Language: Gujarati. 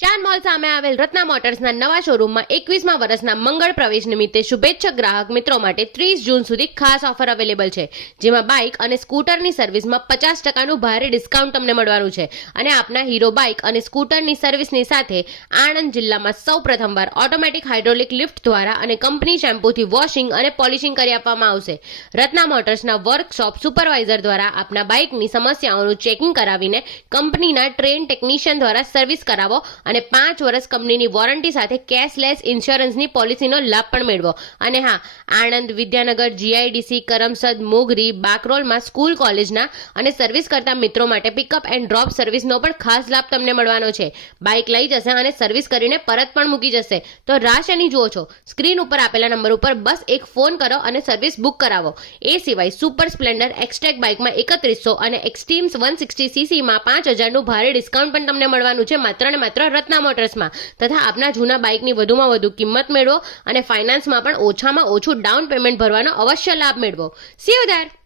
શાન મોલ સામે આવેલ રત્ના મોટર્સના નવા શોરૂમમાં 21મા વર્ષના મંગળ પ્રવેશ નિમિત્તે શુભેચ્છક ગ્રાહક મિત્રો માટે 30 જૂન સુધી ખાસ ઓફર અવેલેબલ છે, જેમાં બાઇક અને સ્કૂટરની સર્વિસમાં 50% ભારે ડિસ્કાઉન્ટ તમને મળવાનું છે અને આપના હીરો બાઇક અને સ્કૂટરની સર્વિસની સાથે આણંદ જિલ્લામાં સૌ પ્રથમવાર ઓટોમેટિક હાઇડ્રોલિક લિફ્ટ દ્વારા અને કંપની શેમ્પૂથી વોશિંગ અને પોલિશિંગ કરી આપવામાં આવશે। રત્ના મોટર્સના વર્કશોપ સુપરવાઇઝર દ્વારા આપના બાઇકની સમસ્યાઓનું ચેકિંગ કરાવીને કંપનીના ટ્રેન ટેકનિશિયન દ્વારા સર્વિસ કરાવો અને 5 વર્ષ કંપનીની વોરંટી સાથે કેશલેસ ઇન્સ્યોરન્સની પોલિસીનો લાભ પણ મેળવો। અને હા, આણંદ, વિદ્યાનગર, જીઆઈડીસી, કરમસદ, મોગરી, બાકરોલમાં સ્કૂલ કોલેજના અને સર્વિસ કરતા મિત્રો માટે પિકઅપ એન્ડ ડ્રોપ સર્વિસનો પણ ખાસ લાભ તમને મળવાનો છે। બાઇક લઈ જશે અને સર્વિસ કરીને પરત પણ મૂકી જશે, તો રાહ શેની જુઓ છો? સ્ક્રીન ઉપર આપેલા નંબર ઉપર બસ એક ફોન કરો અને સર્વિસ બુક કરાવો। એ સિવાય સુપર સ્પ્લેન્ડર એક્સટેક બાઇકમાં 3100 અને એક્સટ્રીમ 160cc માં 5000નું ભારે ડિસ્કાઉન્ટ પણ તમને મળવાનું છે, માત્ર ને માત્ર રત્ના મોટર્સમાં। તથા આપના જૂના બાઇકની વધુમાં વધુ કિંમત મેળવો અને ફાઇનાન્સમાં પણ ઓછામાં ઓછું ડાઉન પેમેન્ટ ભરવાનો અવશ્ય લાભ મેળવો। C you there.